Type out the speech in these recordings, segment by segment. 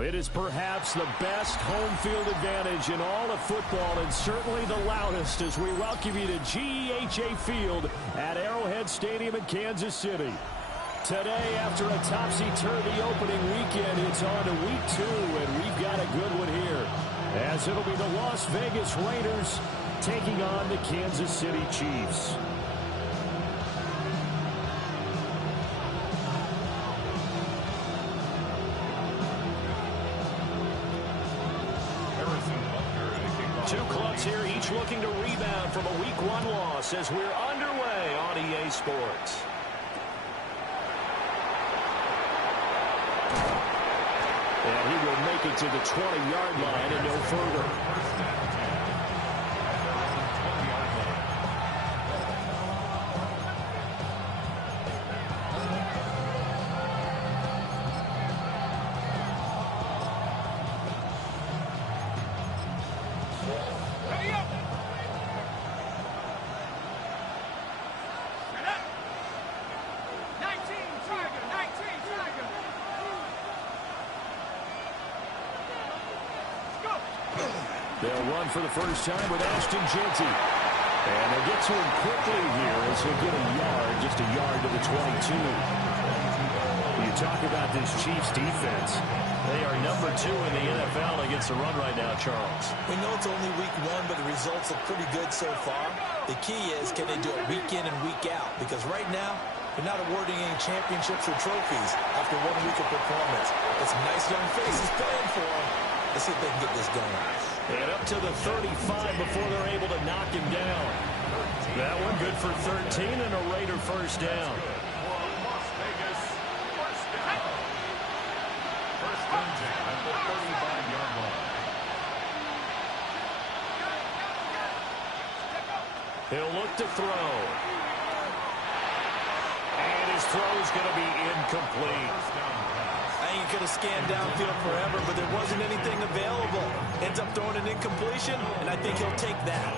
It is perhaps the best home field advantage in all of football, and certainly the loudest, as we welcome you to GEHA Field at Arrowhead Stadium in Kansas City. Today, after a topsy-turvy opening weekend, it's on to week 2, and we've got a good one here, as it'll be the Las Vegas Raiders taking on the Kansas City Chiefs. Two clubs here, each looking to rebound from a Week 1 loss as we're underway on EA Sports. And he will make it to the 20-yard line and no further. They'll run for the first time with Ashton Jeanty. And they'll get to him quickly here as he'll get a yard, just a yard to the 22. You talk about this Chiefs defense. They are number 2 in the NFL against the run right now, Charles. We know it's only week 1, but the results look pretty good so far. The key is, can they do it week in and week out? Because right now, they're not awarding any championships or trophies after 1 week of performance. But some nice young faces playing for them. Let's see if they can get this going. And up to the 35 before they're able to knock him down. That one good for 13 and a Raider first down. He'll look to throw. And his throw is going to be incomplete. He could have scanned downfield forever, but there wasn't anything available. Ends up throwing an incompletion, and I think he'll take that.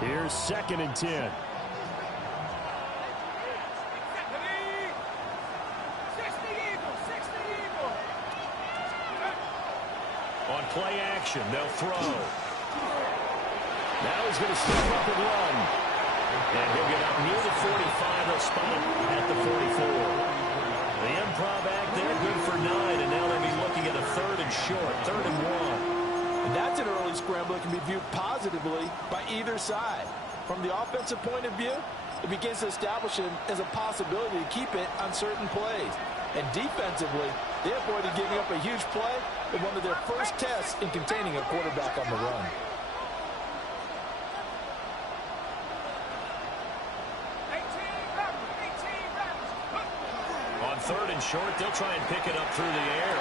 Here's 2nd and 10. Play action. They'll throw. Now he's going to step up and run. And he'll get out near the 45. He'll spot at the 44. The improv act there, good for 9. And now they'll be looking at a 3rd and short, 3rd and 1. And that's an early scramble that can be viewed positively by either side. From the offensive point of view, it begins to establish it as a possibility to keep it on certain plays. And defensively, they avoided giving up a huge play in one of their first tests in containing a quarterback on the run. On 3rd and short, they'll try and pick it up through the air.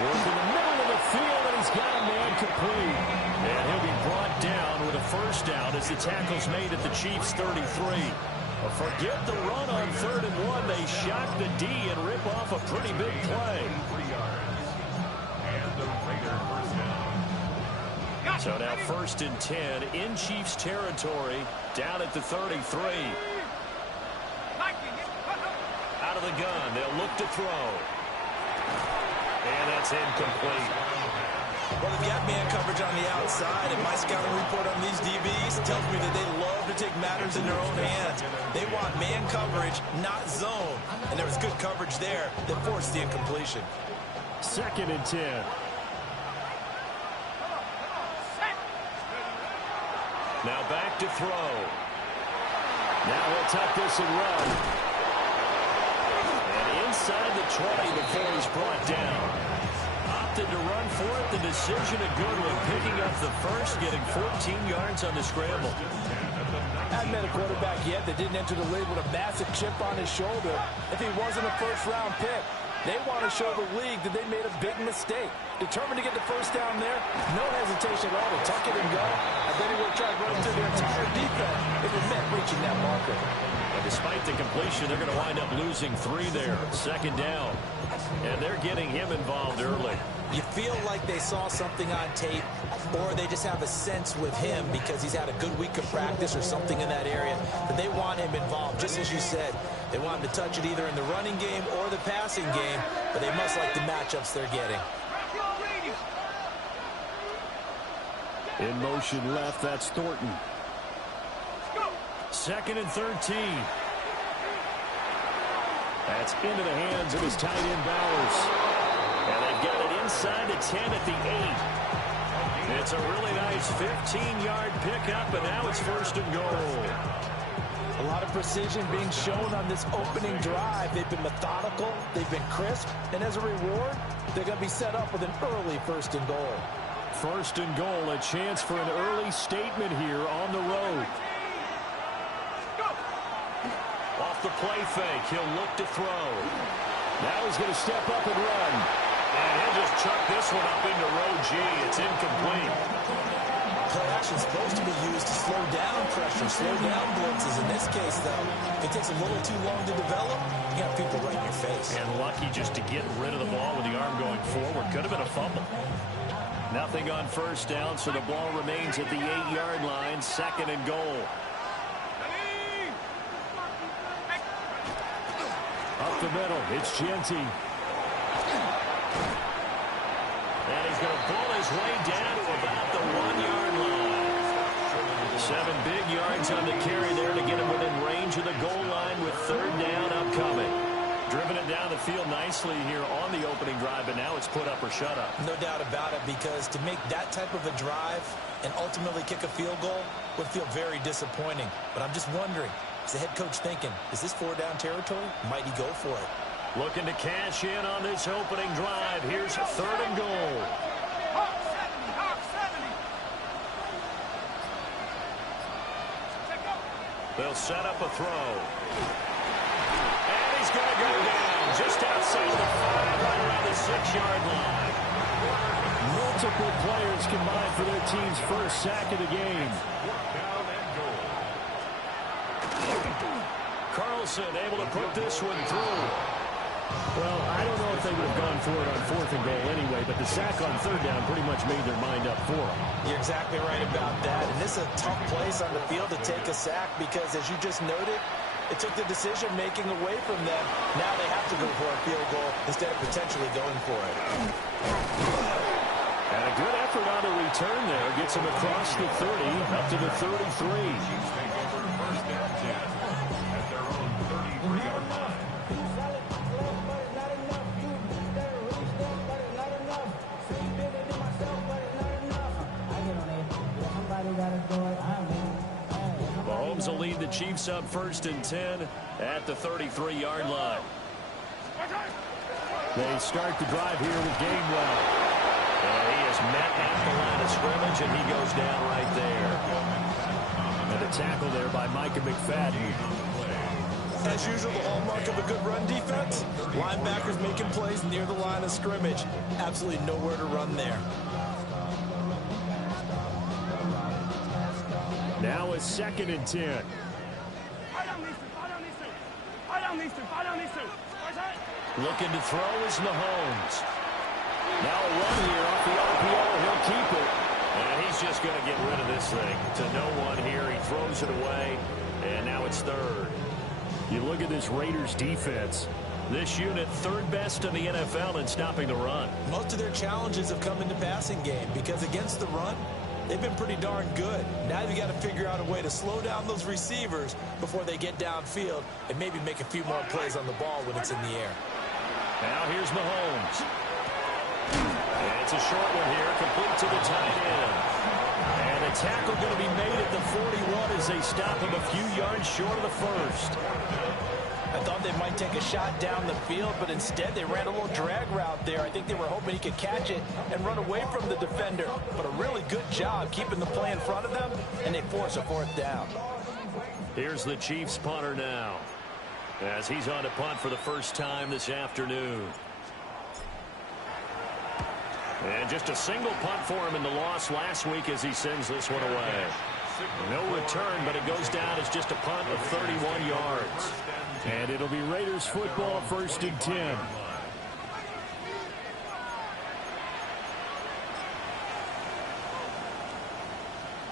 Work in the middle of the field, and he's got a man complete. And he'll be brought down with a first down as the tackle's made at the Chiefs' 33. Forget the run on 3rd and 1. They shock the D and rip off a pretty big play. So now 1st and 10 in Chiefs territory, down at the 33. Out of the gun, they'll look to throw. And that's incomplete. Well, they've got man coverage on the outside, and my scouting report on these DBs tells me that they love to take matters in their own hands. They want man coverage, not zone. And there was good coverage there that forced the incompletion. 2nd and 10. Now back to throw. Now he'll tuck this and run. And inside the 20 before he's brought down. Opted to run for it. The decision a good one. Picking up the first, getting 14 yards on the scramble. Hadn't met a quarterback yet that didn't enter the league with a massive chip on his shoulder. If he wasn't a first-round pick, they want to show the league that they made a big mistake. Determined to get the first down there, no hesitation at all to tuck it and go. I bet he would try to run through the entire defense if it meant reaching that marker. And Despite the completion, they're going to wind up losing 3 there. Second down. And they're getting him involved early. You feel like they saw something on tape, or they just have a sense with him because he's had a good week of practice or something in that area that they want him involved. Just as you said, they want him to touch it either in the running game or the passing game, but they must like the matchups they're getting. In motion left, that's Thornton. 2nd and 13. That's into the hands of his tight end, Bowers. And they've got it inside the 10 at the 8. It's a really nice 15-yard pickup, and now it's 1st and goal. A lot of precision being shown on this opening drive. They've been methodical, they've been crisp, and as a reward, they're going to be set up with an early 1st and goal. 1st and goal, a chance for an early statement here on the road. Off the play fake, he'll look to throw. Now he's going to step up and run. And he'll just chuck this one up into row G. It's incomplete. Play action's supposed to be used to slow down pressure, slow down blitzes. In this case, though, if it takes a little too long to develop, you got people right in your face. And lucky just to get rid of the ball with the arm going forward. Could have been a fumble. Nothing on 1st down, so the ball remains at the 8-yard line. 2nd and goal. Up the middle, it's Genty. And he's going to pull his way down to about the 1-yard line. 7 big yards on the carry there to get him within range of the goal line with 3rd down upcoming. Driven it down the field nicely here on the opening drive, but now it's put up or shut up. No doubt about it, because to make that type of a drive and ultimately kick a field goal would feel very disappointing. But I'm just wondering, is the head coach thinking, is this 4-down territory? Might he go for it? Looking to cash in on this opening drive. Here's 3rd and goal. They'll set up a throw. And he's going to go down just outside the 5, right around the 6-yard line. Multiple players combined for their team's first sack of the game. Carlson able to put this one through. Well, I don't know if they would have gone for it on 4th and goal anyway, but the sack on 3rd down pretty much made their mind up for them. You're exactly right about that. And this is a tough place on the field to take a sack because, as you just noted, it took the decision-making away from them. Now they have to go for a field goal instead of potentially going for it. And a good effort on the return there. Gets him across the 30, up to the 33. Mahomes will lead the Chiefs up 1st and 10 at the 33-yard line. They start the drive here with Gainwell. And he is met at the line of scrimmage, and he goes down right there. And a tackle there by Micah McFadden. As usual, the hallmark of a good run defense, linebackers making plays near the line of scrimmage. Absolutely nowhere to run there. Now it's 2nd and 10. Looking to throw is Mahomes. Now a run here off the RPO. He'll keep it. And he's just going to get rid of this thing. To no one here. He throws it away. And now it's 3rd. You look at this Raiders defense. This unit 3rd best in the NFL in stopping the run. Most of their challenges have come in the passing game because against the run, they've been pretty darn good. Now you've got to figure out a way to slow down those receivers before they get downfield and maybe make a few more plays on the ball when it's in the air. Now here's Mahomes. And it's a short one here, complete to the tight end. And a tackle going to be made at the 41 as they stop him a few yards short of the 1st. I thought they might take a shot down the field, but instead they ran a little drag route there. I think they were hoping he could catch it and run away from the defender. But a really good job keeping the play in front of them, and they force a 4th down. Here's the Chiefs punter now, as he's on to punt for the first time this afternoon. And just a single punt for him in the loss last week as he sends this one away. No return, but it goes down as just a punt of 31 yards. And it'll be Raiders football, 1st and 10.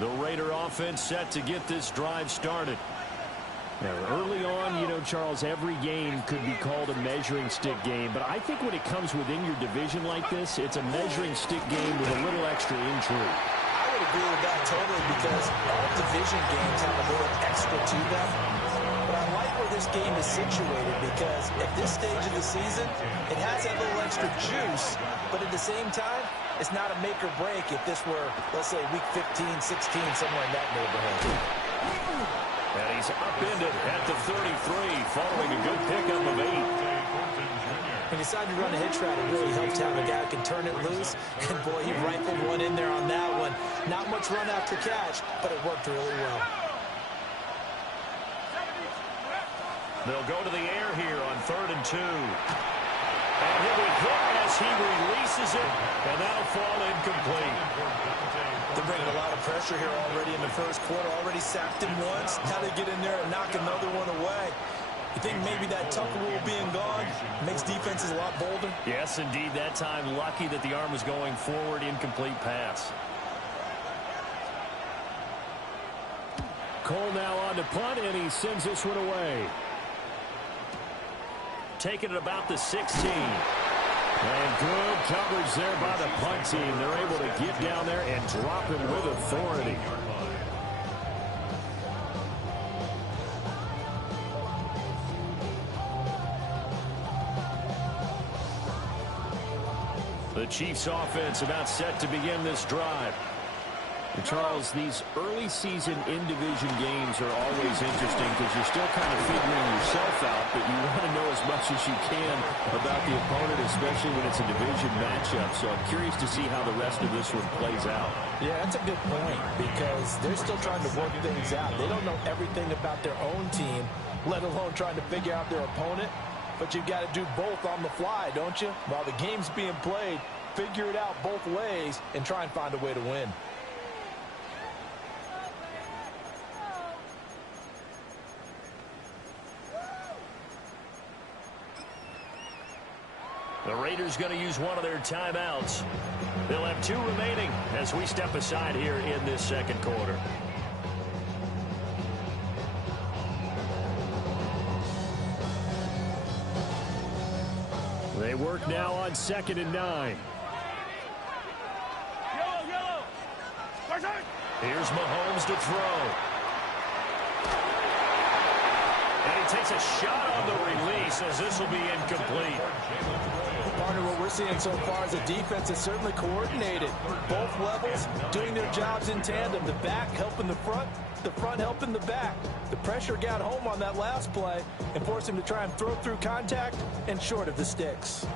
The Raider offense set to get this drive started. Now, early on, you know, Charles, every game could be called a measuring stick game. But I think when it comes within your division like this, it's a measuring stick game with a little extra intrigue. I would agree with that totally because all division games have a little extra to them. But I like where this game is situated because at this stage of the season, it has that little extra juice. But at the same time, it's not a make or break if this were, let's say, week 15, 16, somewhere in that neighborhood. And he's upended at the 33, following a good pickup of 8. He decided to run a hitch route. It really helps to have a guy who can turn it loose. And, boy, he rifled one in there on that one. Not much run after catch, but it worked really well. They'll go to the air here on 3rd and 2. And he'll be hit as he releases it, and that'll fall incomplete. They're bringing a lot of pressure here already in the first quarter. Already sacked him once. Now they get in there and knock another one away. You think maybe that Tucker rule being gone makes defenses a lot bolder? Yes, indeed. That time, lucky that the arm was going forward. Incomplete pass. Cole now on to punt, and he sends this one away. Taking it about the 16. And good coverage there by the punt team. They're able to get down there and drop it with authority. The Chiefs offense about set to begin this drive. And Charles, these early season in-division games are always interesting because you're still kind of figuring yourself out, but you want to know as much as you can about the opponent, especially when it's a division matchup. So I'm curious to see how the rest of this one plays out. Yeah, that's a good point because they're still trying to work things out. They don't know everything about their own team, let alone trying to figure out their opponent. But you've got to do both on the fly, don't you? While the game's being played, figure it out both ways and try and find a way to win. The Raiders going to use one of their timeouts. They'll have 2 remaining as we step aside here in this second quarter. They work now on 2nd and 9. Here's Mahomes to throw. And he takes a shot on the release as this will be incomplete. Partner, what we're seeing so far is the defense is certainly coordinated. Both levels doing their jobs in tandem. The back helping the front helping the back. The pressure got home on that last play and forced him to try and throw through contact and short of the sticks.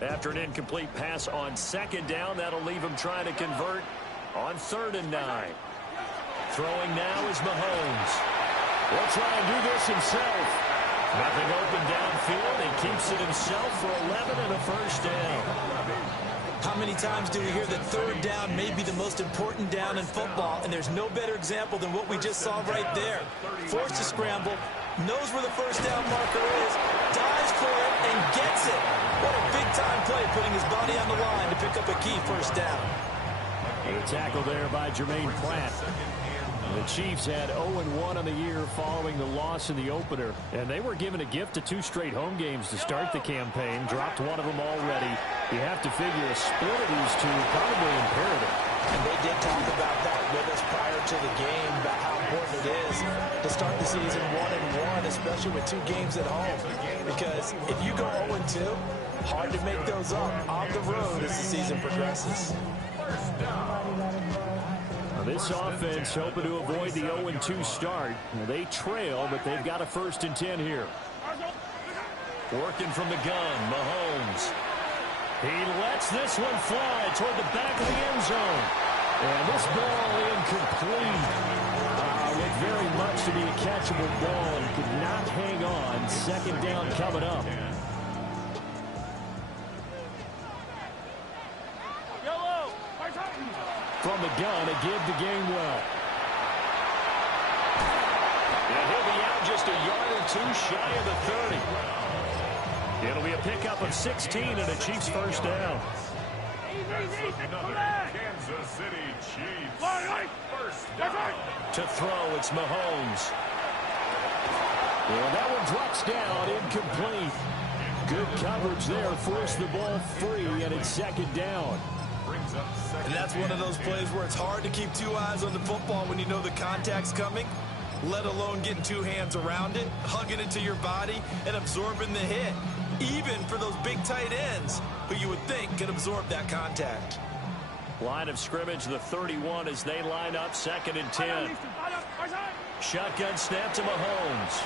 After an incomplete pass on 2nd down, that'll leave him trying to convert on 3rd and 9. Throwing now is Mahomes. He'll try and do this himself. Nothing open downfield. He keeps it himself for 11 and a first down. How many times do we hear that 3rd down may be the most important down in football, and there's no better example than what we just saw right there. Forced to scramble, knows where the first down marker is, dives for it, and gets it. What a big-time play, putting his body on the line to pick up a key first down. The tackle there by Jermaine Pratt. The Chiefs had 0-1 on the year following the loss in the opener, and they were given a gift of 2 straight home games to start the campaign. Dropped one of them already. You have to figure a split of these 2 probably imperative. And they did talk about that with us prior to the game, about how important it is to start the season 1-1, especially with 2 games at home. Because if you go 0-2, hard to make those up on the road as the season progresses. This offense hoping to avoid the 0-2 start. They trail, but they've got a 1st and 10 here. Working from the gun, Mahomes. He lets this one fly toward the back of the end zone. And this ball incomplete. Looked very much to be a catchable ball and could not hang on. 2nd down coming up. from the gun to give to Gainwell. And he'll be out just a yard or two shy of the 30. It'll be a pickup of 16 and a Chiefs first down. Kansas City Chiefs. First down. To throw, it's Mahomes. Well, that one drops down, incomplete. Good coverage there, forced the ball free, and it's second down. And that's one of those plays where it's hard to keep two eyes on the football when you know the contact's coming, let alone getting two hands around it, hugging it to your body, and absorbing the hit. Even for those big tight ends who you would think could absorb that contact. Line of scrimmage, the 31 as they line up, second and 10. Shotgun snap to Mahomes.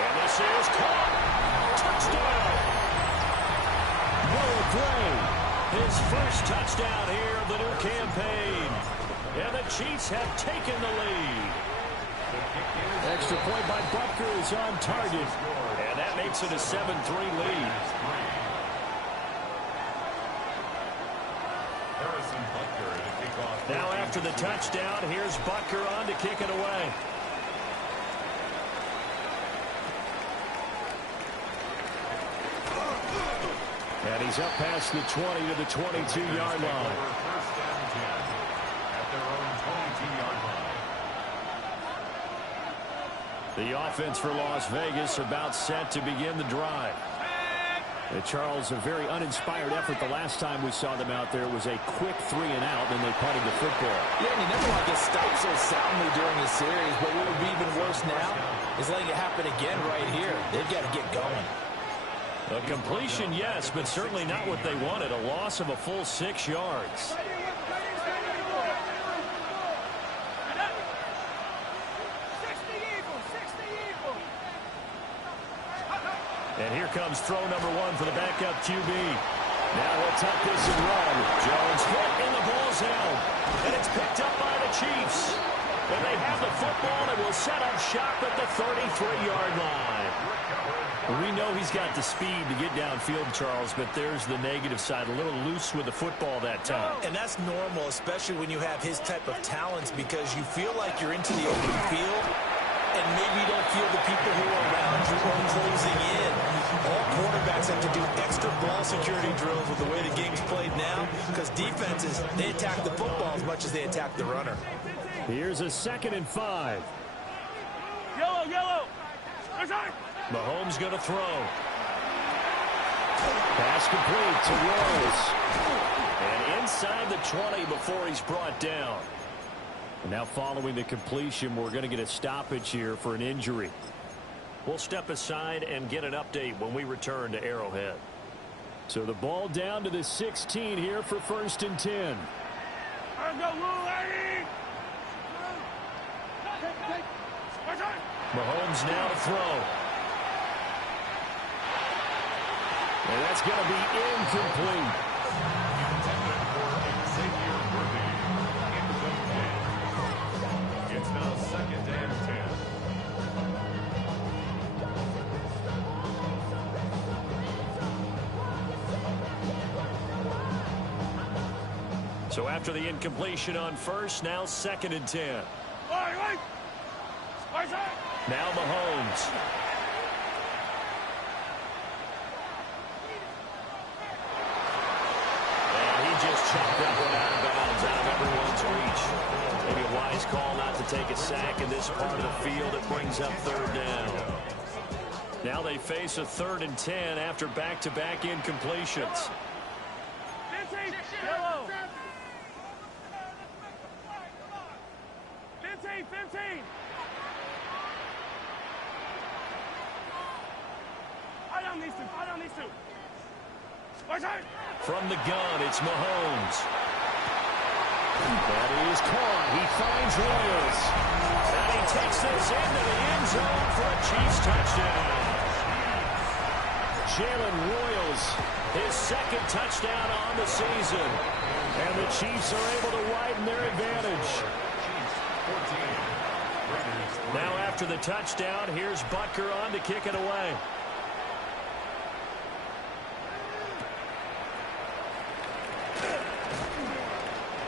And this is caught. Touchdown. Noah Gray, his first touchdown here of the new campaign. And the Chiefs have taken the lead. Extra point by Butker is on target. And that makes it a 7-3 lead. Now after the touchdown, here's Butker on to kick it away. And he's up past the 20 to the 22-yard line. First down 10 at their own 22-yard line. The offense for Las Vegas about set to begin the drive. Charles, a very uninspired effort the last time we saw them out there was a quick 3-and-out, then they punted the football. Yeah, and you never want to get stopped so soundly during the series, but what would be even worse now is letting it happen again right here. They've got to get going. A completion, yes, but certainly not what they wanted. A loss of a full 6 yards. And here comes throw number 1 for the backup QB. Now he'll tuck this and run. Jones hit, and the ball's out. And it's picked up by the Chiefs. And they have the football and will set up shop at the 33-yard line. We know he's got the speed to get downfield, Charles, but there's the negative side. A little loose with the football that time. And that's normal, especially when you have his type of talents, because you feel like you're into the open field, and maybe you don't feel the people who are around you are closing in. All quarterbacks have to do extra ball security drills with the way the game's played now, because defenses, they attack the football as much as they attack the runner. Here's a 2nd and 5. Yellow. Mahomes going to throw. Pass complete to Rose. And inside the 20 before he's brought down. And now following the completion, we're going to get a stoppage here for an injury. We'll step aside and get an update when we return to Arrowhead. So the ball down to the 16 here for 1st and 10. Mahomes now to throw. And that's going to be incomplete. It's now 2nd and 10. So after the incompletion on 1st, now 2nd and 10. Now Mahomes. And he just chopped that one out of bounds, out of everyone's reach. Maybe a wise call not to take a sack in this part of the field. It brings up 3rd down. Now they face a 3rd and 10 after back-to-back incompletions. From the gun, it's Mahomes. That is caught. He finds Royals. And he takes this into the end zone for a Chiefs touchdown. Jalen Royals, his 2nd touchdown on the season. And the Chiefs are able to widen their advantage. Now after the touchdown, here's Butker on to kick it away.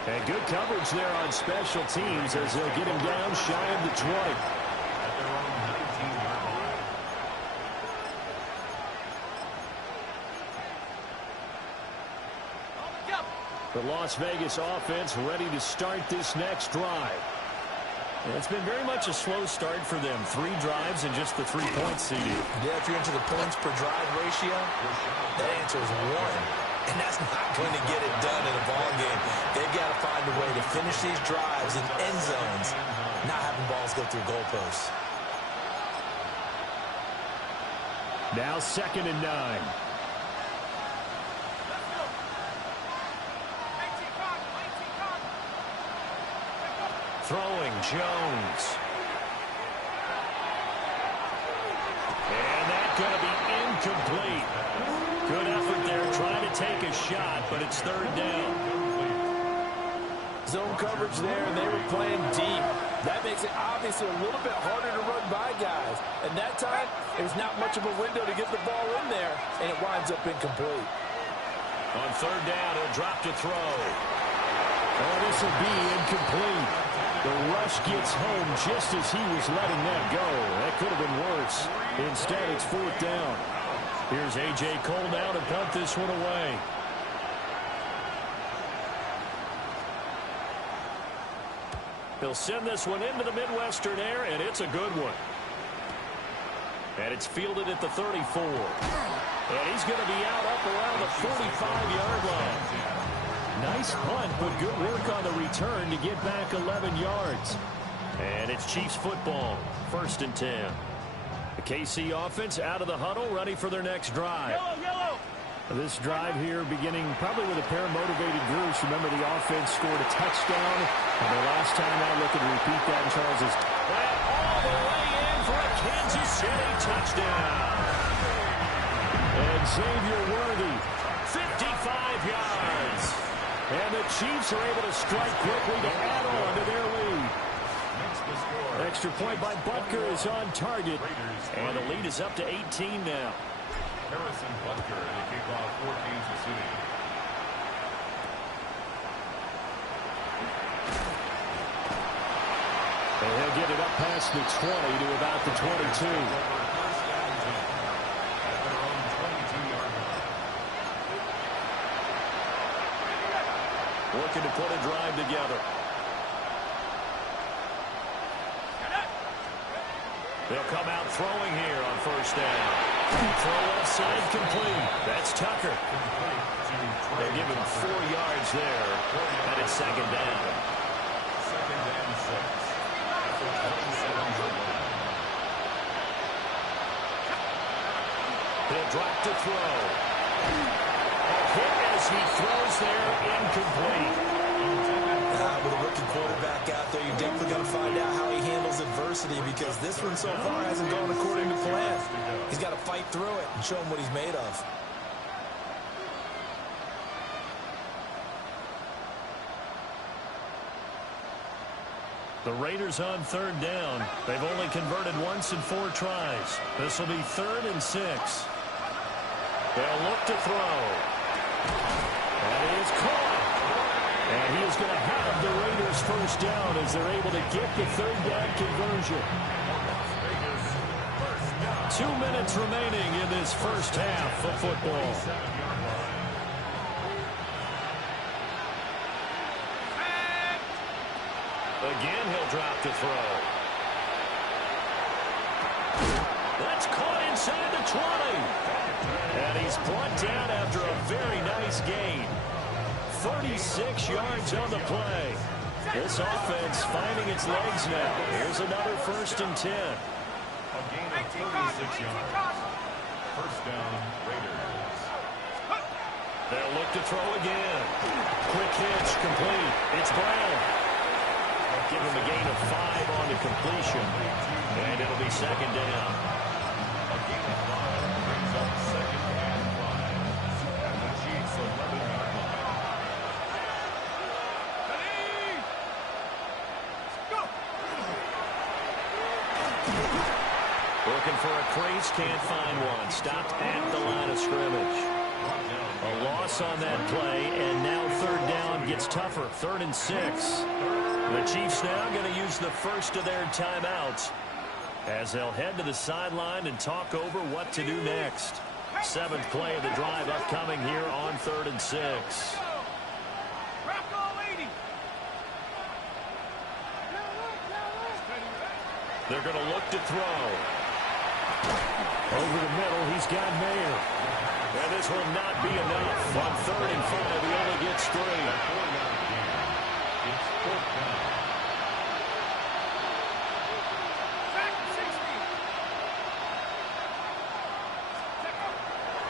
And good coverage there on special teams as they'll get him down shy of the 20. At their own 19-yard line. The Las Vegas offense ready to start this next drive. And it's been very much a slow start for them. 3 drives and just the 3 points CD. Yeah, if you're into the points per drive ratio, that answer is 1. And that's not going to get it done in a ball game. They've got to find a way to finish these drives in end zones, not having balls go through goalposts. Now 2nd and 9. Throwing Jones. And that's going to be incomplete. Good effort there trying to take a shot, but it's 3rd down. Zone coverage there, and they were playing deep. That makes it obviously a little bit harder to run by guys. And that time, there's not much of a window to get the ball in there, and it winds up incomplete. On 3rd down, he'll drop to throw. Oh, this will be incomplete. The rush gets home just as he was letting that go. That could have been worse. Instead, it's 4th down. Here's A.J. Cole now to punt this one away. He'll send this one into the Midwestern air, and it's a good one. And it's fielded at the 34. And he's going to be out up around the 45-yard line. Nice punt, but good work on the return to get back 11 yards. And it's Chiefs football, 1st and 10. The KC offense out of the huddle, ready for their next drive. Yellow. This drive here beginning probably with a pair of motivated groups. Remember, the offense scored a touchdown. And the last time out, looking to repeat that in Charles's. And all the way in for a Kansas City touchdown. And Xavier Worthy, 55 yards. and the Chiefs are able to strike quickly to add on to their lead. Extra point by Butker is on target, and the lead is up to 18 now. Harrison Butker to kick off for Kansas City. And he'll get it up past the 20 to about the 22. Looking to put a drive together. They'll come out throwing here on 1st down. Throw offside complete. That's Tucker. They give him 4 yards there, and it's 2nd down. 2nd and 6. He'll drop to throw. A hit as he throws there, incomplete. With a rookie quarterback out there, you're definitely going to find out how he handles adversity, because this one so far hasn't gone according to plan. He's got to fight through it and show him what he's made of. The Raiders on 3rd down. They've only converted once in 4 tries. This will be 3rd and 6. They'll look to throw. And he is caught. And he is going to have the Raiders 1st down as they're able to get the 3rd down conversion. 2 minutes remaining in this 1st half of football. Again, he'll drop to throw. That's caught inside the 20. And he's brought down after a very nice gain. 36 yards on the play. This offense finding its legs now. Here's another 1st and 10. A gain of 36 yards. 1st down, Raiders. They'll look to throw again. Quick hitch, complete. It's Brown. Give him a gain of 5 on the completion. And it'll be 2nd down. A gain of 5 brings up 2nd and 5 at the Chiefs' 11-yard line. Looking for a crease, can't find one. Stopped at the line of scrimmage. A loss on that play, and now third down gets tougher. 3rd and 6. The Chiefs now going to use the first of their timeouts as they'll head to the sideline and talk over what to do next. 7th play of the drive upcoming here on 3rd and 6. They're going to look to throw. Over the middle, he's got Mayer. And this will not be enough. On 3rd and 5, he only gets 3.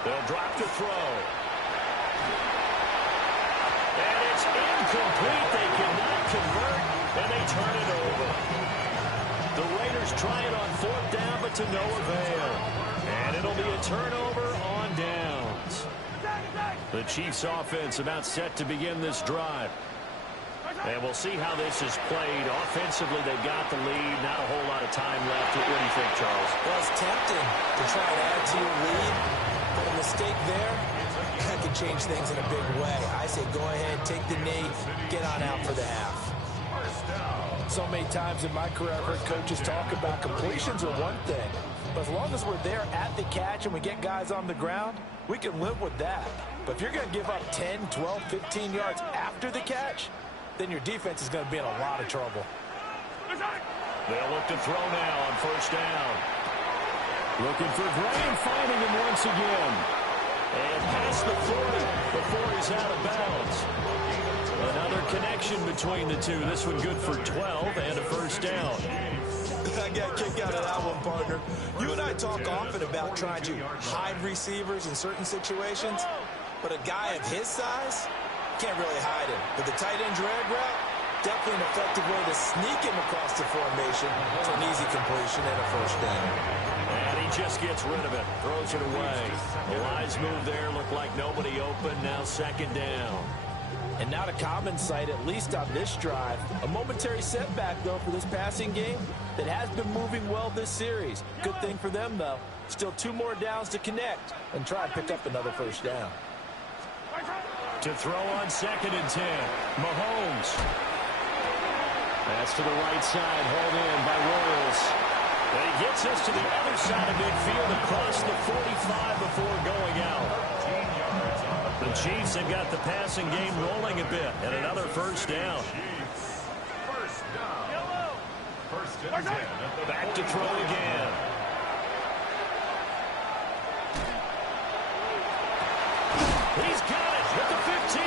They'll drop to throw. And it's incomplete. They cannot convert, and they turn it over. The Raiders try it on 4th down, but to no avail. And it'll be a turnover on downs. The Chiefs offense about set to begin this drive. And we'll see how this is played. Offensively, they've got the lead. Not a whole lot of time left. What do you think, Charles? Well, it's tempting to try to add to your lead. But a mistake there, that could change things in a big way. I say go ahead, take the knee, get on out for the half. So many times in my career, I've heard coaches talk about completions are one thing. But as long as we're there at the catch and we get guys on the ground, we can live with that. But if you're going to give up 10, 12, 15 yards after the catch, then your defense is going to be in a lot of trouble. They'll look to throw now on 1st down. Looking for Graham, finding him once again. And past the 40 before he's out of bounds. Another connection between the two. This one good for 12 and a 1st down. I got a kick out of that one, partner. You and I talk often about trying to hide receivers in certain situations, but a guy of his size can't really hide him. But the tight end drag route, definitely an effective way to sneak him across the formation to an easy completion and a 1st down. And he just gets rid of it, throws it away. The wise move there, looked like nobody open, now 2nd down. And not a common sight, at least on this drive. A momentary setback, though, for this passing game that has been moving well this series. Good thing for them, though. Still 2 more downs to connect and try and pick up another 1st down. To throw on 2nd and 10. Mahomes. That's to the right side, hauled in by Royals. And he gets us to the other side of midfield across the 45 before going out. The Chiefs have got the passing game rolling a bit, and another 1st down. Back to throw again. He's got it at the 15.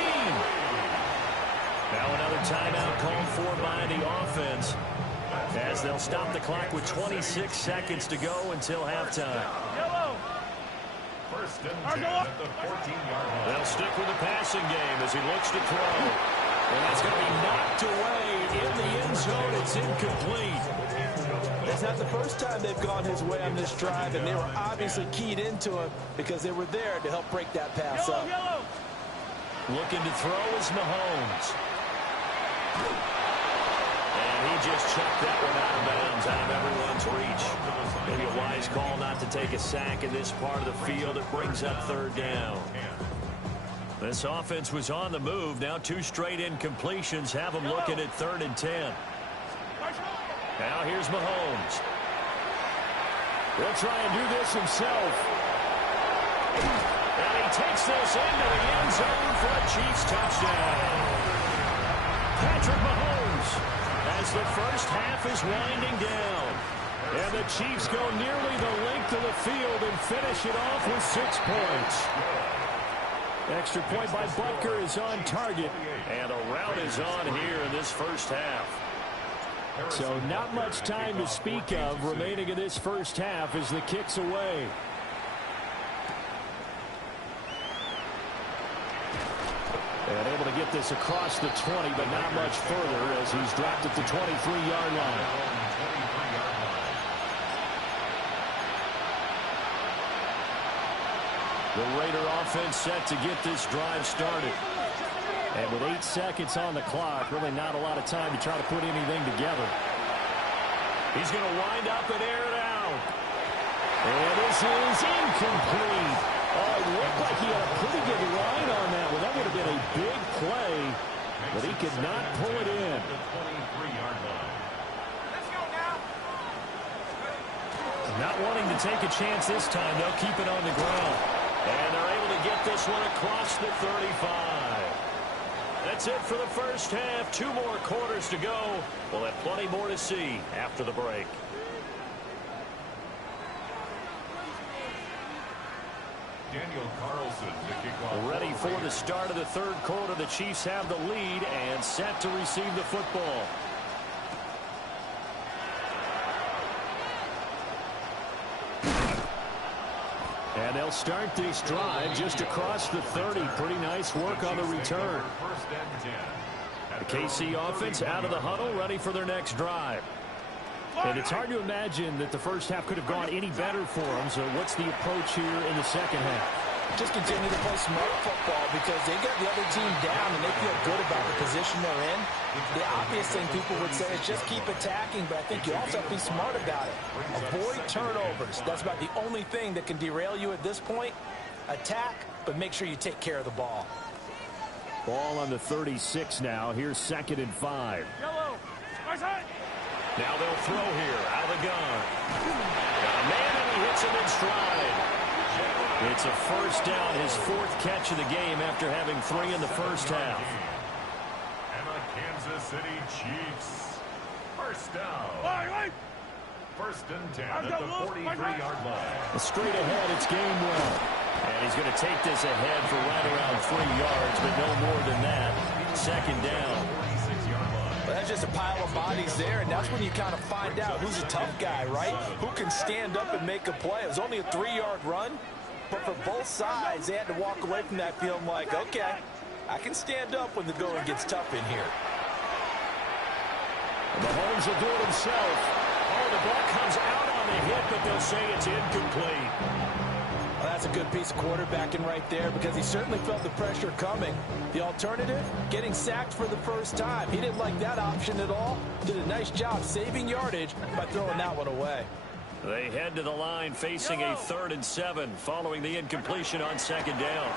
Now another timeout called for by the offense, as they'll stop the clock with 26 seconds to go until halftime. 1st and 10 at the 14-yard line. They'll stick with the passing game as he looks to throw. And that's going to be knocked away in the end zone. It's incomplete. It's not the first time they've gone his way on this drive, and they were obviously keyed into him because they were there to help break that pass up. Looking to throw is Mahomes. And he just chucked that one out of bounds, out of everyone's reach. Maybe a wise call not to take a sack in this part of the field. It brings up 3rd down. This offense was on the move. Now 2 straight incompletions have them looking at 3rd and 10. Now here's Mahomes. He'll try and do this himself. And he takes this into the end zone for a Chiefs touchdown. Patrick Mahomes, as the first half is winding down. And the Chiefs go nearly the length of the field and finish it off with 6 points. Extra point by Butker is on target. And a rout is on here in this first half. So not much time to speak of remaining in this first half as the kick's away. And able to get this across the 20, but not much further as he's dropped at the 23-yard line. The Raider offense set to get this drive started. And with 8 seconds on the clock, really not a lot of time to try to put anything together. He's going to wind up and air it out. And this is incomplete. Oh, what looked like he had a pretty good line on that one. That would have been a big play, but he could not pull it in. Not wanting to take a chance this time, they'll keep it on the ground. And they're able to get this one across the 35. That's it for the first half. 2 more quarters to go. We'll have plenty more to see after the break. Daniel Carlson to kick off. Ready for the start of the third quarter. The Chiefs have the lead and set to receive the football. And they'll start this drive just across the 30. Pretty nice work on the return. The KC offense out of the huddle, ready for their next drive. And it's hard to imagine that the first half could have gone any better for them. So what's the approach here in the second half? Just continue to play smart football because they got the other team down and they feel good about the position they're in. The obvious thing people would say is just keep attacking, but I think you also have to be smart about it. Avoid turnovers. That's about the only thing that can derail you at this point. Attack, but make sure you take care of the ball. Ball on the 36 now. Here's 2nd and 5. Yellow. Now they'll throw here out of the gun. Got a man and he hits him in stride. It's a first down, his 4th catch of the game after having 3 in the first half. And the Kansas City Chiefs. First down. 1st and 10 at the 43-yard line. Straight ahead, it's Gainwell. And he's going to take this ahead for right around 3 yards, but no more than that. 2nd down. Well, that's just a pile of bodies there, and that's when you kind of find out who's a tough guy, right? Who can stand up and make a play. It was only a 3-yard run, but for both sides, they had to walk away from that feeling like, okay, I can stand up when the going gets tough in here. Mahomes will do it himself. Oh, the ball comes out on the hit, but they'll say it's incomplete. Well, that's a good piece of quarterbacking right there because he certainly felt the pressure coming. The alternative, getting sacked for the first time. He didn't like that option at all. Did a nice job saving yardage by throwing that one away. They head to the line facing a 3rd and 7 following the incompletion on 2nd down.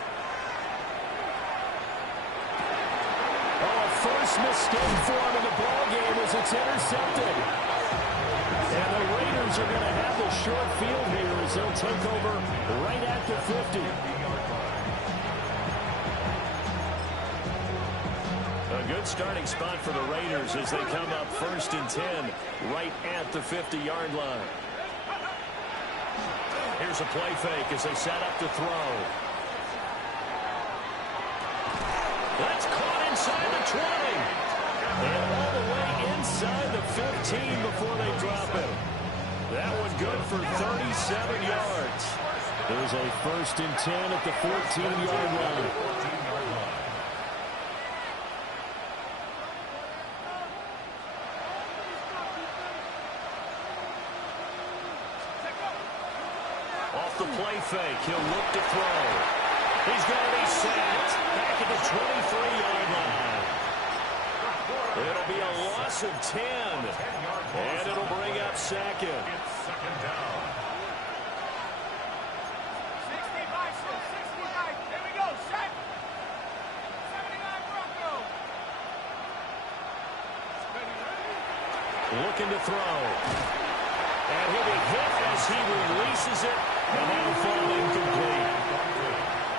Oh, a first mistake for him in the ball game as it's intercepted. And the Raiders are going to have the short field here as they'll take over right at the 50. A good starting spot for the Raiders as they come up 1st and 10 right at the 50-yard line. Here's a play fake as they set up to throw. That's caught inside the 20. And all the way inside the 15 before they drop it. That one good for 37 yards. There's a 1st and 10 at the 14-yard line. Off the play fake, he'll look to throw. He's going to be sacked back at the 23-yard line. It'll be a loss of 10, and it'll bring up 2nd. It's 2nd down. 69. There we go. Set. 79 Bronco. Looking to throw. And he'll be hit as he releases it, and that'll fall incomplete.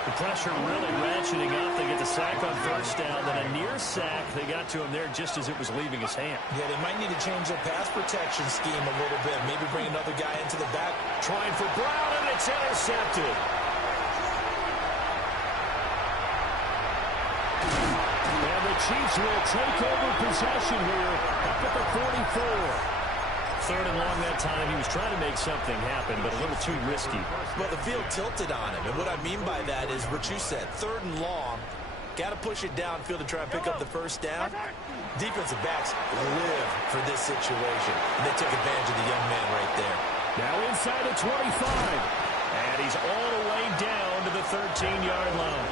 The pressure really ratcheting up. They get the sack on 1st down, then a near sack. They got to him there just as it was leaving his hand. Yeah, they might need to change their pass protection scheme a little bit. Maybe bring another guy into the back. Trying for Brown, and it's intercepted. And the Chiefs will take over possession here up at the 44. 3rd and long that time. He was trying to make something happen, but a little too risky. Well, the field tilted on him, and what I mean by that is what you said, 3rd and long. Got to push it downfield to try and pick up the 1st down. Defensive backs live for this situation, and they took advantage of the young man right there. Now inside the 25, and he's all the way down to the 13-yard line.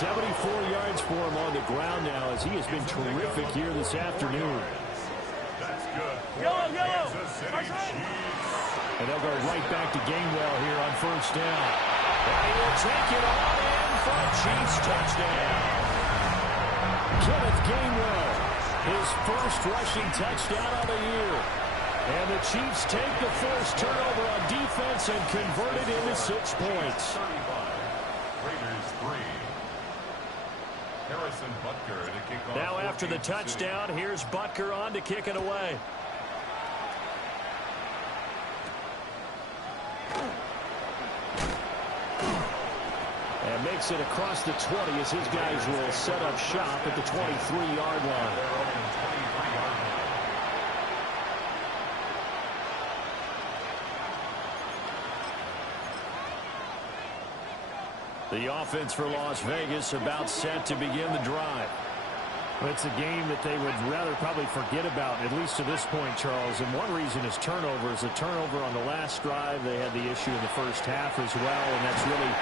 74 yards for him on the ground now as he has been terrific here this afternoon. That's good. And they'll go right back to Gainwell here on 1st down. And he will take it on in for a Chiefs touchdown. Kenneth Gainwell, his first rushing touchdown of the year. And the Chiefs take the first turnover on defense and convert it into 6 points. 35. Raiders 3. Harrison Butker to kick off. Now after the touchdown, here's Butker on to kick it away. And makes it across the 20 as his guys will set up shop at the 23-yard line. The offense for Las Vegas about set to begin the drive. It's a game that they would rather probably forget about, at least to this point, Charles. And one reason is turnovers. A turnover on the last drive. They had the issue in the first half as well, and that's really,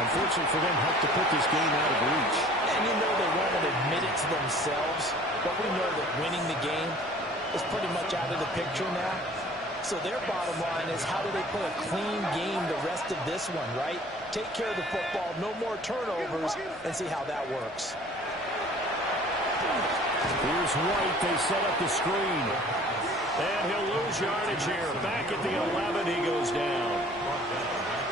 unfortunate for them, helped to put this game out of reach. And you know they won't admit it to themselves, but we know that winning the game is pretty much out of the picture now. So their bottom line is, how do they play a clean game the rest of this one, right? Take care of the football, no more turnovers, and see how that works. Here's White. They set up the screen. And he'll lose yardage here. Back at the 11, he goes down.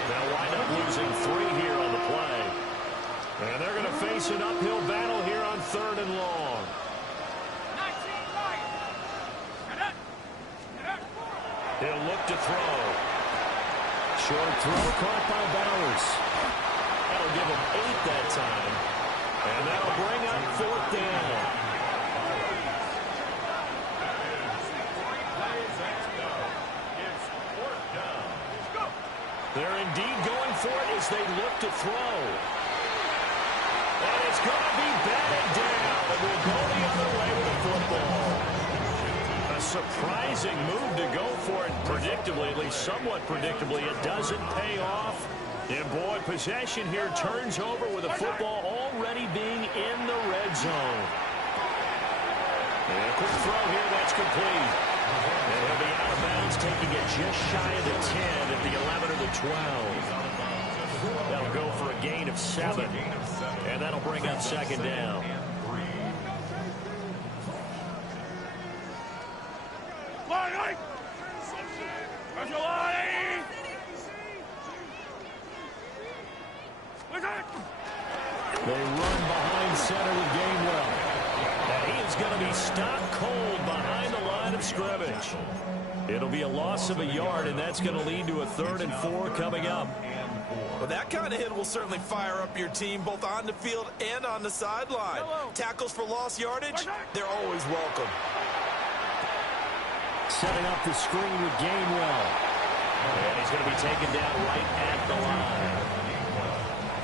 They'll wind up losing 3 here on the play. And they're going to face an uphill battle here on 3rd and long. He'll look to throw. Short throw caught by Bowers. That'll give him 8 that time. And that'll bring up 4th down. They're indeed going for it as they look to throw. And it's going to be batted down. And we'll go the other way with the football. A surprising move to go for it. Predictably, at least somewhat predictably, it doesn't pay off. And boy, possession here turns over with the football already being in the red zone. And a quick throw here, that's complete. And he'll be out of bounds, taking it just shy of the 10 at the 11 or the 12. That'll go for a gain of 7. And that'll bring up 2nd down. They run behind center with Gainwell. And he is going to be stopped cold behind the line of scrimmage. It'll be a loss of a yard, and that's going to lead to a 3rd and 4 coming up. Well, that kind of hit will certainly fire up your team both on the field and on the sideline. Tackles for lost yardage, they're always welcome. Setting up the screen with Gainwell. And he's going to be taken down right at the line.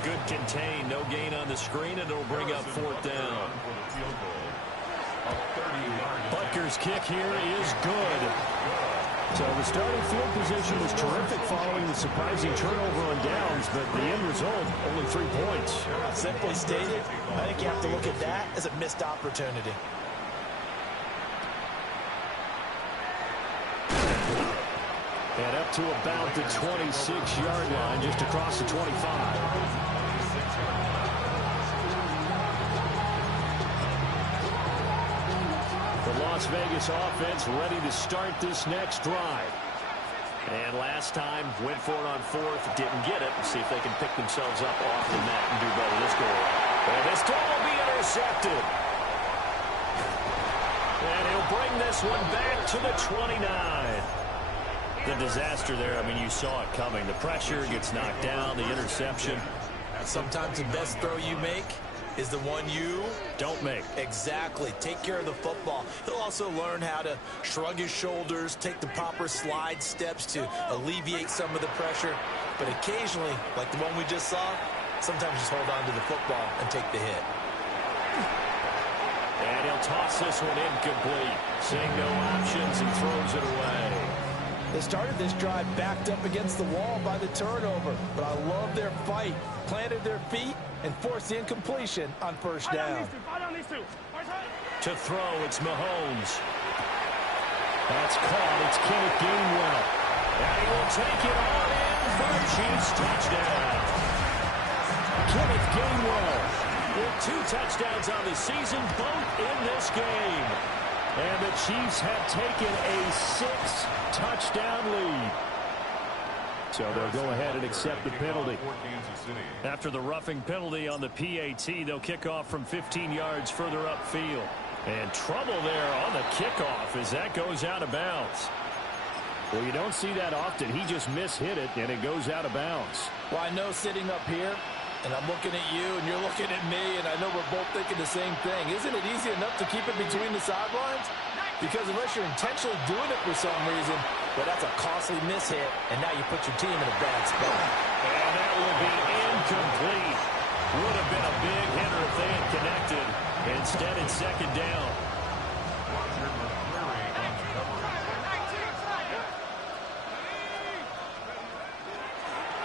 Good contain, no gain on the screen, and it'll bring up 4th down. Butker's kick here is good. So the starting field position was terrific following the surprising turnover on downs, but the end result, only 3 points. Simply stated, I think you have to look at that as a missed opportunity. And up to about the 26-yard line, just across the 25. The Las Vegas offense ready to start this next drive. And last time, went for it on 4th, didn't get it. We'll see if they can pick themselves up off the mat and do better this go around. And this throw will be intercepted. And he'll bring this one back to the 29. The disaster there, I mean, you saw it coming. The pressure gets knocked down, the interception. Sometimes the best throw you make is the one you don't make. Exactly. Take care of the football. He'll also learn how to shrug his shoulders, take the proper slide steps to alleviate some of the pressure. But occasionally, like the one we just saw, sometimes just hold on to the football and take the hit. And he'll toss this one incomplete. Seeing no options and throws it away. They started this drive backed up against the wall by the turnover, but I love their fight. Planted their feet and forced the incompletion on 1st down. To throw, it's Mahomes. That's caught. It's Kenneth Gainwell. And he will take it on in for a Chiefs touchdown. Kenneth Gainwell with 2 touchdowns on the season, both in this game. And the Chiefs have taken a 6-touchdown lead. So they'll go ahead and accept the penalty. After the roughing penalty on the PAT, they'll kick off from 15 yards further upfield. And trouble there on the kickoff as that goes out of bounds. Well, you don't see that often. He just mishit it, and it goes out of bounds. Well, I know sitting up here, and I'm looking at you, and you're looking at me, and I know we're both thinking the same thing. Isn't it easy enough to keep it between the sidelines? Because unless you're intentionally doing it for some reason, well, that's a costly mishit, and now you put your team in a bad spot. And that will be incomplete. Would have been a big hitter if they had connected. Instead, it's second down.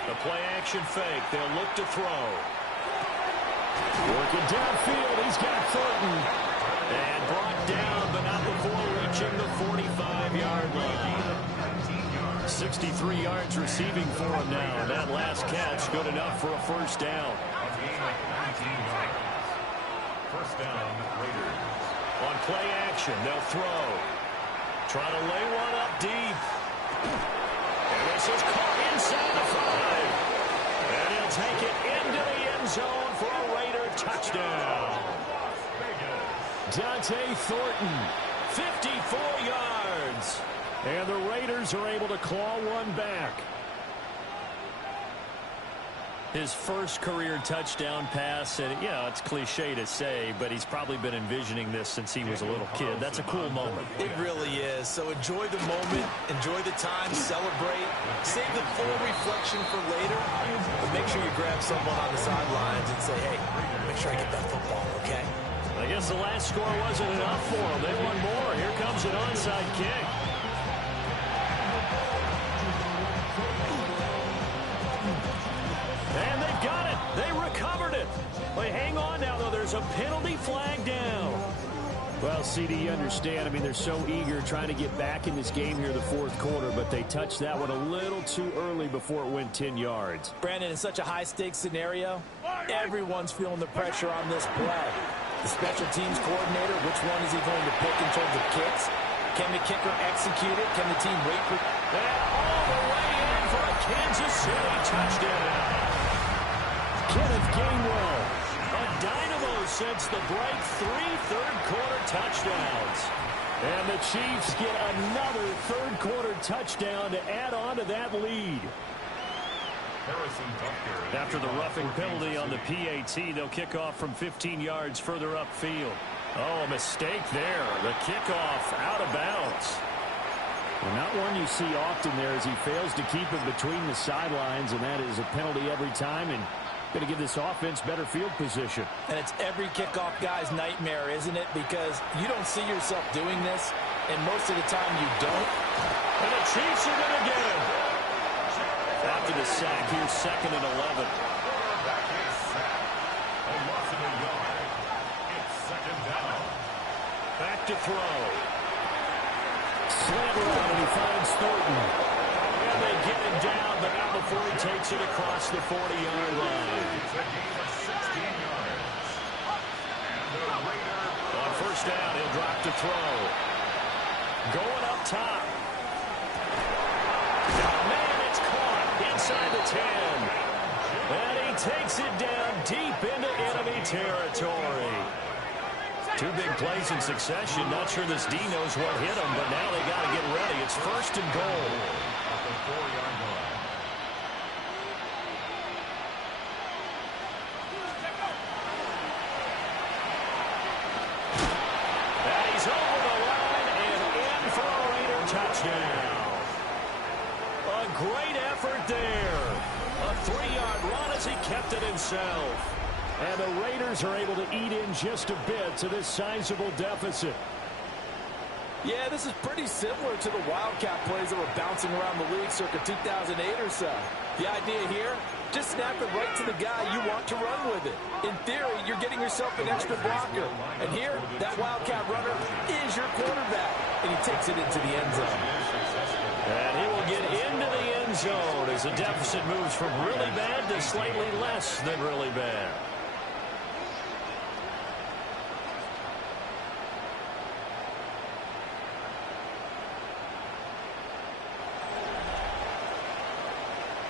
The play-action fake. They'll look to throw. Working downfield. He's got Thornton. And brought down, but not before reaching the 45-yard line. 63 yards receiving for him now. And that last catch good enough for a first down. First down, Raiders. On play action, they'll throw. Trying to lay one up deep. And this is caught inside the 5. And he'll take it into the end zone for a Raider touchdown. Dante Thornton, 54 yards. and the Raiders are able to claw one back. His first career touchdown pass, and yeah, it's cliche to say, but he's probably been envisioning this since he was a little kid. That's a cool moment. It really is. So enjoy the moment, enjoy the time, celebrate, save the full reflection for later, but make sure you grab someone on the sidelines and say, hey, make sure I get that football, okay? I guess the last score wasn't enough for them. They want more. Here comes an onside kick. And they've got it. They recovered it. Wait, hang on now, though. There's a penalty flag down. Well, CD, you understand. I mean, they're so eager trying to get back in this game here the fourth quarter, but they touched that one a little too early before it went 10 yards. Brandon, in such a high-stakes scenario, everyone's feeling the pressure on this play. The special teams coordinator, which one is he going to pick in terms of kicks? Can the kicker execute it? Can the team wait for... And all the way in for a Kansas City touchdown. Kenneth Gainwell. A dynamo since the break. 3 third-quarter touchdowns. And the Chiefs get another third-quarter touchdown to add on to that lead. After the roughing penalty on the PAT, they'll kick off from 15 yards further upfield. Oh, a mistake there. The kickoff out of bounds. Well, not one you see often there as he fails to keep it between the sidelines, and that is a penalty every time, and going to give this offense better field position. And it's every kickoff guy's nightmare, isn't it? Because you don't see yourself doing this, and most of the time you don't. And the Chiefs are going to get him. After the sack, here's 2nd and 11. Back to throw. Slant route, and he finds Thornton. And they get him down, but not before he takes it across the 40-yard line. On first down, he'll drop to throw. Going up top. Oh, man, it's caught inside the 10. And he takes it down deep into enemy territory. 2 big plays in succession. Not sure this D knows what hit him, but now they got to get ready. It's 1st and goal. And he's over the line and in for a Raider touchdown. A great effort there. A 3-yard run as he kept it himself. And the Raiders are able to eat in just a bit to this sizable deficit. Yeah, this is pretty similar to the Wildcat plays that were bouncing around the league circa 2008 or so. The idea here, just snap it right to the guy you want to run with it. In theory, you're getting yourself an extra blocker. And here, that Wildcat runner is your quarterback. And he takes it into the end zone. And he will get into the end zone as the deficit moves from really bad to slightly less than really bad.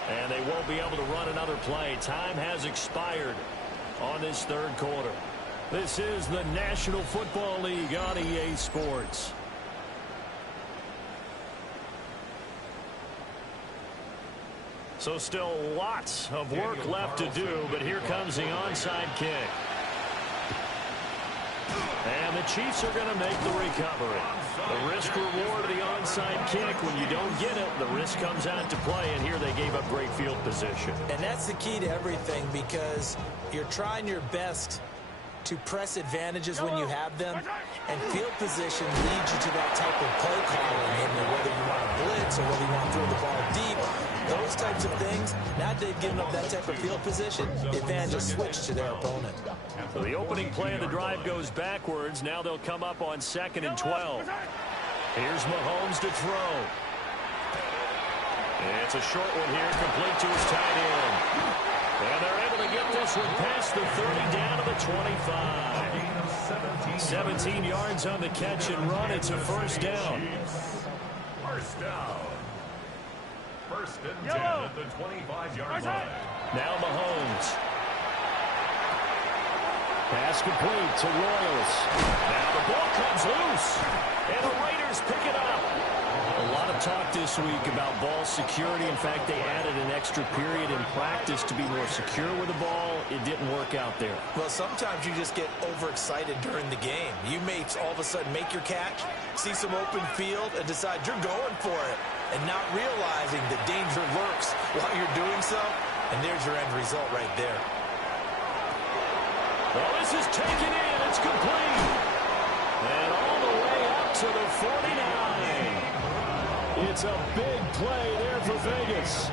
And they won't be able to run another play. Time has expired on this third quarter. This is the National Football League on EA Sports. So still lots of work left to do, but here comes the onside kick. And the Chiefs are going to make the recovery. The risk-reward of the onside kick, when you don't get it, the risk comes out to play, and here they gave up great field position. And that's the key to everything, because you're trying your best to press advantages when you have them, and field position leads you to that type of play calling, and whether you want to blitz or whether you want to throw the ball deep, those types of things. Now that they've given up that type of field position, the advantage is switched to their opponent. So the opening play of the drive goes backwards. Now they'll come up on 2nd and 12. Here's Mahomes to throw. It's a short one here, complete to his tight end. And they're able to get this one past the 30 down to the 25. 17 yards on the catch and run. It's a first down. First down. First and 10 at the 25-yard line. Now Mahomes. Pass complete to Royals. Now the ball comes loose. And the Raiders pick it up. A lot of talk this week about ball security. In fact, they added an extra period in practice to be more secure with the ball. It didn't work out there. Well, sometimes you just get overexcited during the game. You may all of a sudden make your catch, see some open field, and decide you're going for it, and not realizing the danger lurks while you're doing so. And there's your end result right there. Well, this is taken in. It's complete. And all the way up to the 49. It's a big play there for Vegas.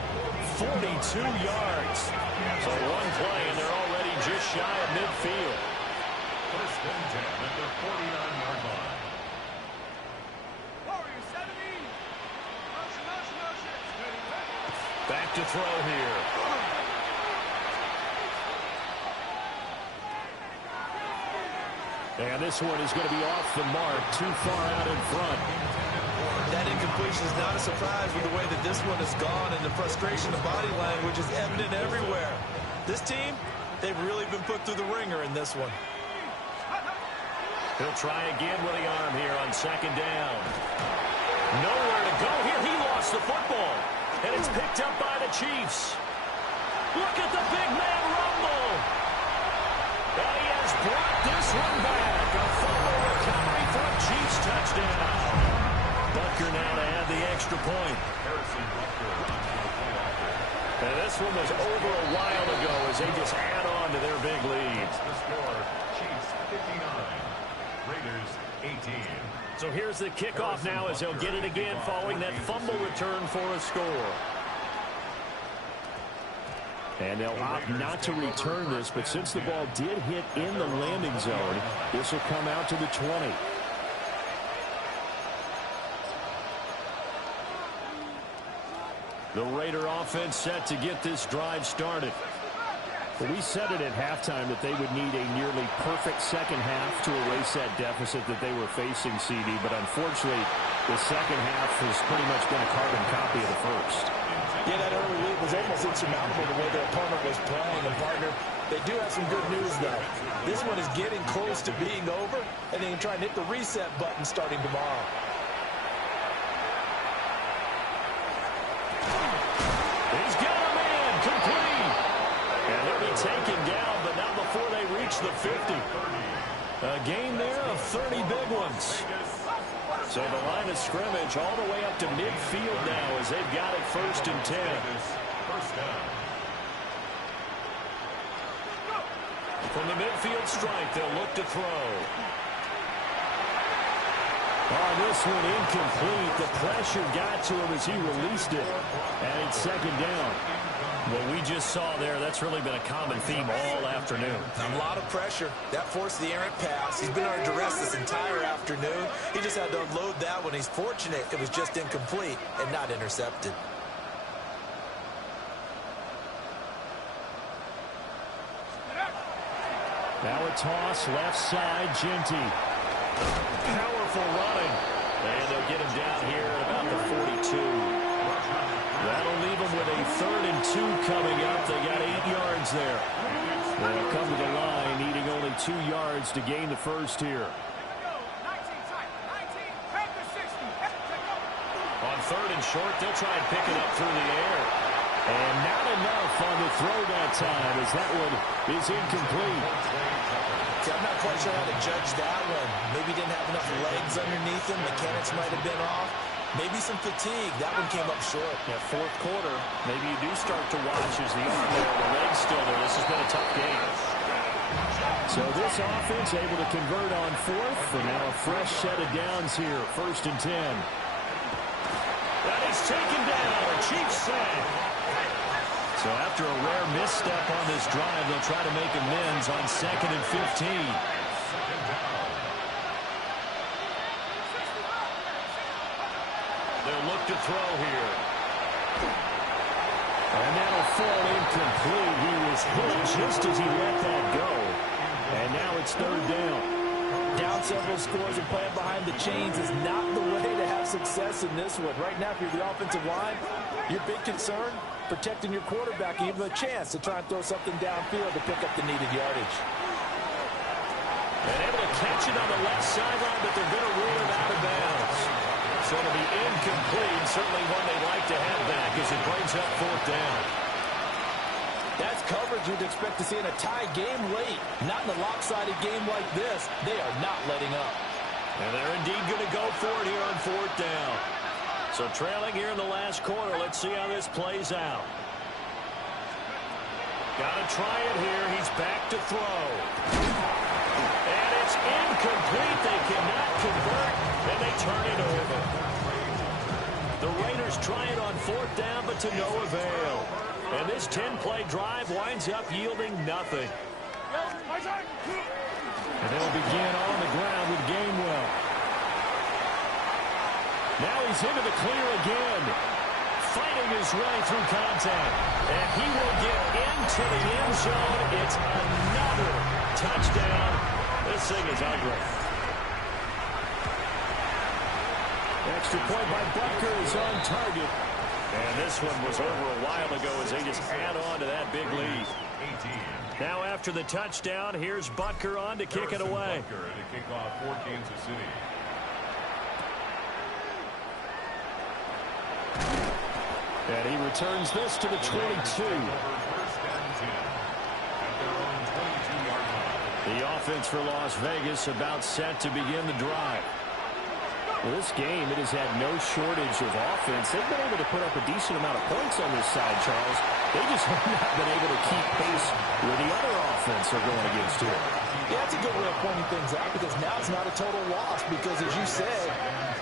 42 yards. So one play, and they're already just shy of midfield. First and 10 at the 49-yard line. Back to throw here. And this one is going to be off the mark, too far out in front. That incompletion is not a surprise with the way that this one has gone, and the frustration of body language is evident everywhere. This team, they've really been put through the ringer in this one. He'll try again with the arm here on 2nd down. Nowhere to go here. He lost the football, and it's picked up by the Chiefs. Look at the big man rumble. And he has brought this one back. A fumble recovery for a Chiefs touchdown. Butker now to add the extra point. And this one was over a while ago as they just add on to their big lead. The score, Chiefs 59, Raiders 18. So here's the kickoff now as they'll get it again following that fumble return for a score. And they'll opt not to return this, but since the ball did hit in the landing zone, this will come out to the 20. The Raider offense set to get this drive started. Well, we said it at halftime that they would need a nearly perfect second half to erase that deficit that they were facing, CD, but unfortunately, the second half has pretty much been a carbon copy of the first. Yeah, that early lead was almost insurmountable the way their opponent was playing. And, partner, they do have some good news, though. This one is getting close to being over, and they can try and hit the reset button starting tomorrow. He's got a man complete. And they'll be taken down, but not before they reach the 50. A gain there of 30 big ones. So the line of scrimmage all the way up to midfield now as they've got it 1st and 10. First down. From the midfield strike, they'll look to throw. On this one, incomplete. The pressure got to him as he released it. And it's 2nd down. What we just saw there, that's really been a common theme all afternoon. A lot of pressure. That forced the errant pass. He's been under duress this entire afternoon. He just had to unload that one. He's fortunate it was just incomplete and not intercepted. Now a toss, left side, Ginty. Powerful running. And they'll get him down here at about the 42. That'll leave them with a 3rd and 2 coming up. They got 8 yards there. They'll come to the line, needing only 2 yards to gain the first here. On 3rd and short, they'll try and pick it up through the air. And not enough on the throw that time, as that one is incomplete. See, I'm not quite sure how to judge that one. Maybe didn't have enough legs underneath him. Mechanics might have been off. Maybe some fatigue. That one came up short. Yeah, 4th quarter, maybe you do start to watch as the arm there, the leg's still there. This has been a tough game. So this offense able to convert on 4th, and now a fresh set of downs here, 1st and 10. That is taken down, a Chiefs sack. So after a rare misstep on this drive, they'll try to make amends on 2nd and 15. They'll look to throw here. And that'll fall incomplete. He was hit just as he let that go. And now it's 3rd down. Down several scores and playing behind the chains is not the way to have success in this one. Right now, if you're the offensive line, your big concern, protecting your quarterback and give him a chance to try and throw something downfield to pick up the needed yardage. And able to catch it on the left sideline, but they're going to rule him out of bounds. So it'll be incomplete, certainly one they'd like to have back as it brings up 4th down. That's coverage you'd expect to see in a tie game late. Not in a lopsided game like this. They are not letting up. And they're indeed going to go for it here on 4th down. So trailing here in the last quarter. Let's see how this plays out. Got to try it here. He's back to throw. And it's incomplete. They cannot convert, and they turn it over. The Raiders try it on 4th down, but to no avail. And this 10-play drive winds up yielding nothing. And they'll begin on the ground with Gainwell. Now he's into the clear again. Fighting his way through contact. And he will get into the end zone. It's another touchdown. This thing is ugly. Extra point by Butker is on target. And this one was over a while ago as they just add on to that big lead. Now after the touchdown, here's Butker on to kick it away. Butker to kick off for Kansas City. And he returns this to the 22. The offense for Las Vegas about set to begin the drive. Well, this game, it has had no shortage of offense. They've been able to put up a decent amount of points on this side, Charles. They just have not been able to keep pace with the other offense they're going against here. Yeah, that's a good way of pointing things out because now it's not a total loss because, as you said,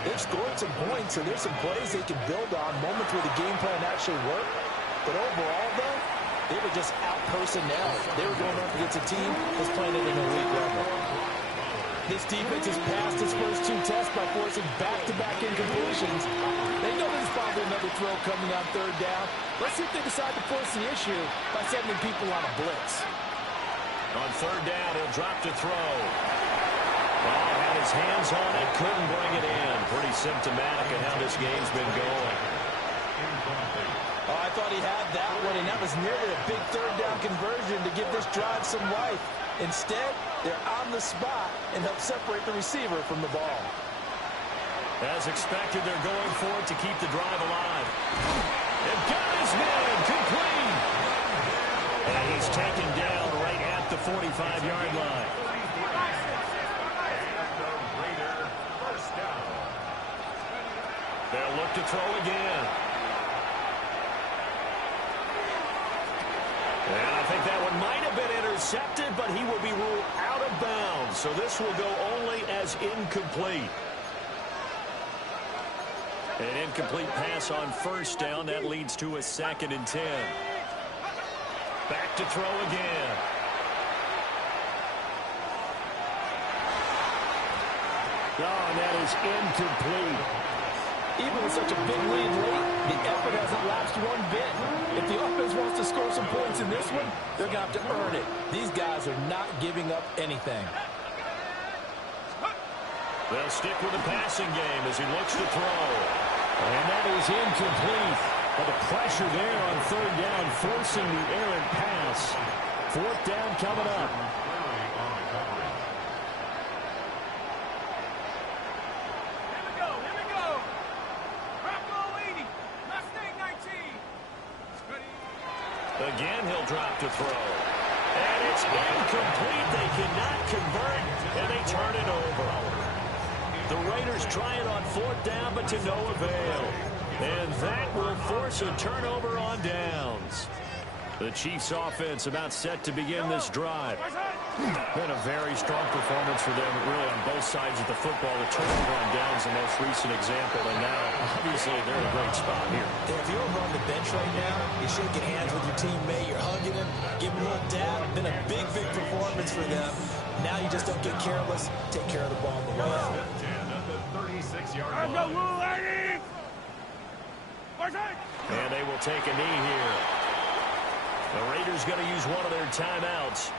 they've scored some points, so there's some plays they can build on, moments where the game plan actually worked. But overall, though, they were just out-personnel. They were going up against a team that's playing at an elite level. This defense has passed its first 2 tests by forcing back-to-back incompletions. They know there's probably another throw coming on 3rd down. Let's see if they decide to force the issue by sending people on a blitz. On 3rd down, he'll drop to throw. Oh, had his hands on it, couldn't bring it in. Pretty symptomatic of how this game's been going. Oh, I thought he had that one, and that was nearly a big 3rd down conversion to give this drive some life. Instead, they're on the spot and help separate the receiver from the ball. As expected, they're going for it to keep the drive alive. They've got his man complete. And he's taken down right at the 45-yard line. They'll look to throw again. And I think that one might have been intercepted, but he will be ruled out of bounds. So this will go only as incomplete. An incomplete pass on 1st down. That leads to a 2nd and 10. Back to throw again. Oh, and that is incomplete. Even with such a big lead late, the effort hasn't lapsed one bit. If the offense wants to score some some points in this one, they're going to have to earn it. These guys are not giving up anything. They'll stick with the passing game as he looks to throw. And that is incomplete. But the pressure there on third down, forcing the errant pass. Fourth down coming up. Again, he'll drop to throw. And it's incomplete. They cannot convert, and they turn it over. The Raiders try it on fourth down, but to no avail. And that will force a turnover on downs. The Chiefs offense about set to begin this drive. Been a very strong performance for them, really, on both sides of the football. The turnover on downs, the most recent example, and now, obviously, they're in a great spot here. If you're over on the bench right now, you're shaking hands with your teammate, you're hugging him, giving him a little dab. Been a big, big performance for them. Now you just don't get careless. Take care of the ball on the way out. And they will take a knee here. The Raiders going to use one of their timeouts.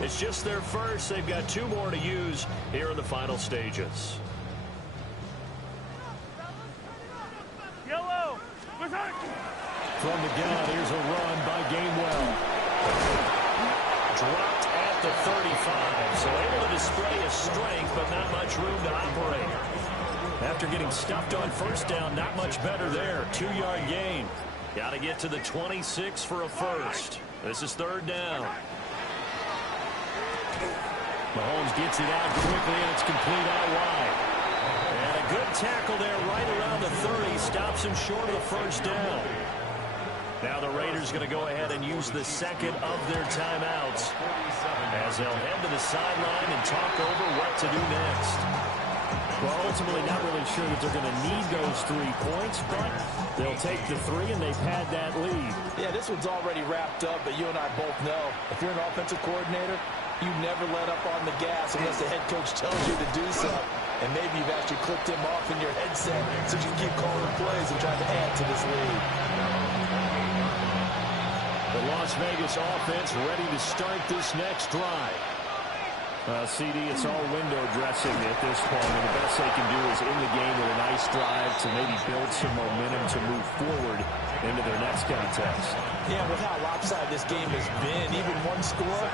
It's just their first. They've got 2 more to use here in the final stages. From the gun, here's a run by Gainwell. Dropped at the 35, so able to display his strength, but not much room to operate. After getting stuffed on first down, not much better there. 2-yard gain. Got to get to the 26 for a first. This is third down. Mahomes gets it out quickly, and it's complete out wide. And a good tackle there right around the 30. Stops him short of the first down. Now the Raiders going to go ahead and use the second of their timeouts as they'll head to the sideline and talk over what to do next. Well, ultimately not really sure that they're going to need those 3 points, but they'll take the 3, and they've had that lead. Yeah, this one's already wrapped up, but you and I both know if you're an offensive coordinator, you never let up on the gas unless the head coach tells you to do so. And maybe you've actually clicked him off in your headset so you can keep calling plays and trying to add to this lead. The Las Vegas offense ready to start this next drive. CD, it's all window dressing at this point, and the best they can do is in the game with a nice drive to maybe build some momentum to move forward into their next contest. Yeah, with how lopsided this game has been, even one score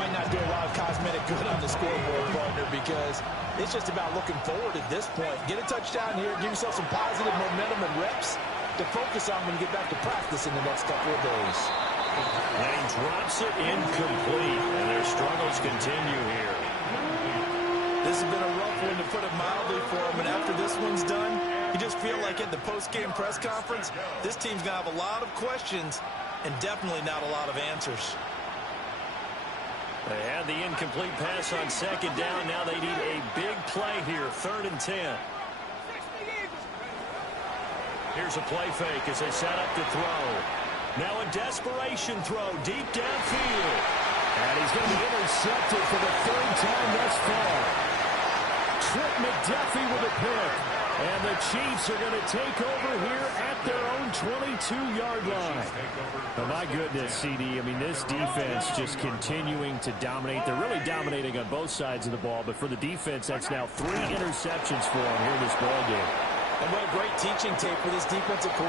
might not do a lot of cosmetic good on the scoreboard, partner, because it's just about looking forward at this point. Get a touchdown here, give yourself some positive momentum and reps to focus on when you get back to practice in the next couple of days. Lane drops it incomplete, and their struggles continue here. This has been a rough one, to put it mildly, for him, and after this one's done, you just feel like at the post-game press conference, this team's going to have a lot of questions and definitely not a lot of answers. They had the incomplete pass on second down. Now they need a big play here, 3rd and 10. Here's a play fake as they set up to throw. Now a desperation throw deep downfield. And he's going to be intercepted for the 3rd time thus far. Trip McDuffie with a pick. And the Chiefs are going to take over here at their own 22-yard line. Oh, my goodness, CD. I mean, this defense just continuing to dominate. They're really dominating on both sides of the ball. But for the defense, that's now 3 interceptions for them here in this ball game. And what a great teaching tape for this defensive coordinator.